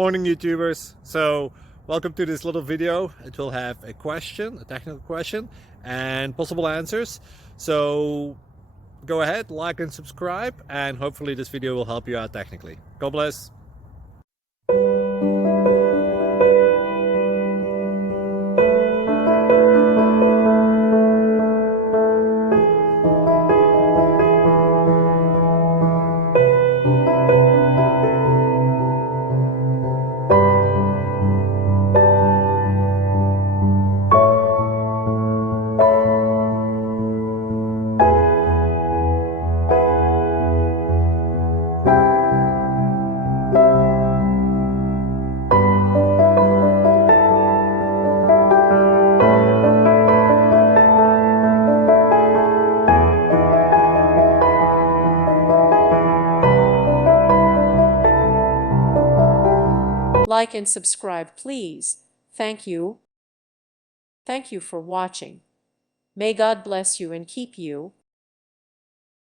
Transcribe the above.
Morning YouTubers. So welcome to this little video. It will have a question, a technical question, and possible answers. So go ahead, like and subscribe, and hopefully this video will help you out technically. God bless. Like and subscribe, please. Thank you. Thank you for watching. May God bless you and keep you.